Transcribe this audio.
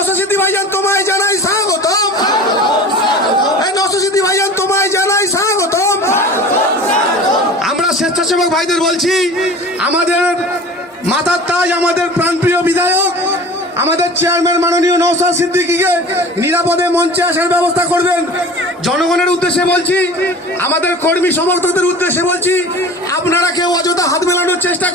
নওশাদ সিদ্দিকী ভাইজান তোমায় জানাই স্বাগতম। এই নওশাদ সিদ্দিকী ভাইজান তোমায় জানাই স্বাগতম। আমরা স্বেচ্ছাসেবক ভাইদের বলছি, আমাদের মাথার তাজ, আমাদের প্রাণপ্রিয় বিধায়ক, আমাদের চেয়ারম্যান মাননীয় নওশাদ সিদ্দিকীকে নিরাপদে মঞ্চে আসার ব্যবস্থা করবেন। জনগণের উদ্দেশ্যে বলছি, আমাদের কর্মী সমর্থকদের উদ্দেশ্যে বলছি, আপনারা কেউ অযথা হাত মেলানোর চেষ্টা